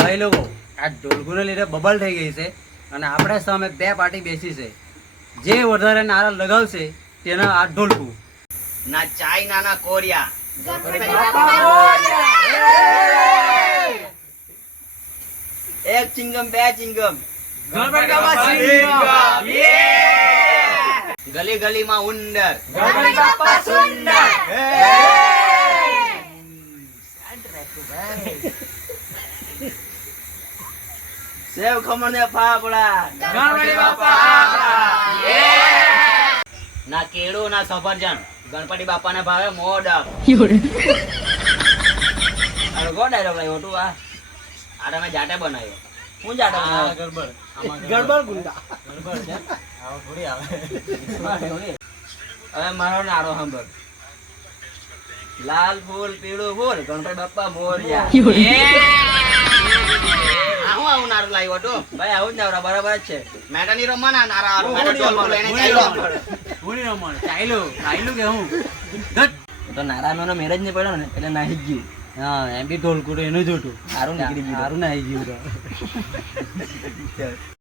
ભાઈ લોકો આ ઢોલકુને લીધે બબલ થઈ ગઈ છે અને આપણે સામે બે પાર્ટી બેસી છે. જે વધારે નારા લગાવશે તેના આ ઢોલકું ના ચાઇના ના કોરિયા. એક ચિંગમ બે ચિંગમ. ગલી ગલી માં ઉંદર. સેવ ખમણ ને ફાફડા. ના કેળું ના સફરજન. ગણપતિ બાપા ને ભાવે મોડક. કો ડાયલોગ લાવ્યો તું આ તમે જાતે બનાવ્યો. હું જાતે બનાવ્યો? ગડબડ ગુંડા ગડબડ છે આવો થોડી આવે. હવે મારો નારો સાંભળ. લાલ ફૂલ પીળું ફૂલ ગણપતિ બાપા મોરયા. આવું નારું લાવ્યો હતો ભાઈ. આવું જ નારા બરાબર જ છે. મેટા ની રમવાના નારા હારું. મેટા ઢોલ લઈને ચાલ્યો. થોડી રમણ ચાલ્યું કે હું તો નારાનો મેરેજ ને પડ્યો ને એટલે નાહી જ ગયું. હા એમ બી ઢોલકું તો એનું જ હતું. સારું નીકળી ગયું. સારું નાહી ગયું તો.